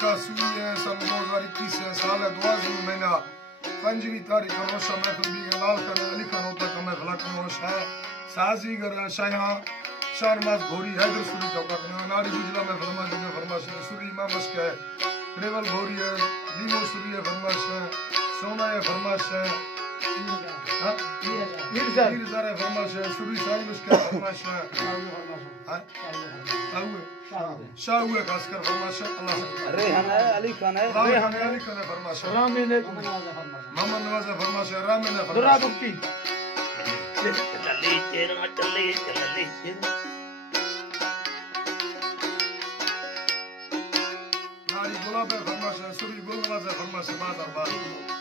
का सूर्य सन 2021 साल 12 महीना 5वीं तारीख रोशा महफिल भी लाल का अली खान होता का मैं खलक रोशा साजी गर शाया शारमाज घोरी हैदर सूरी का नाड़ी गुजला में फरमाश में फरमाश सूरी इमामश का ट्रेवल घोरी है लीमो सूरी है फरमाश सोना है फरमाश है मीरज़ा है फरमाश है सूरी साई उसका फरमाश है शाहू है खासकर फरमाश अल्लाह रेहान है अली खान है फरमाश रामी ने मोहम्मद नवाज है फरमाश रामी ने दुरा बुक्ति चली चेरा चली चली नारी गुलाब है फरमाश सूरी गुल नवाज है फरमाश मादरबाद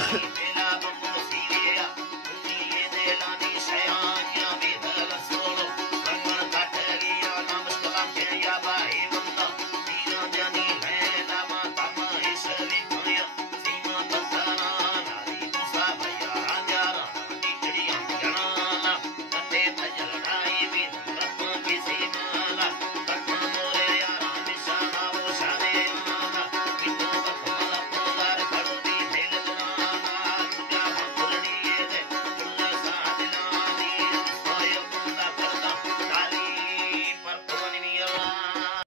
चलली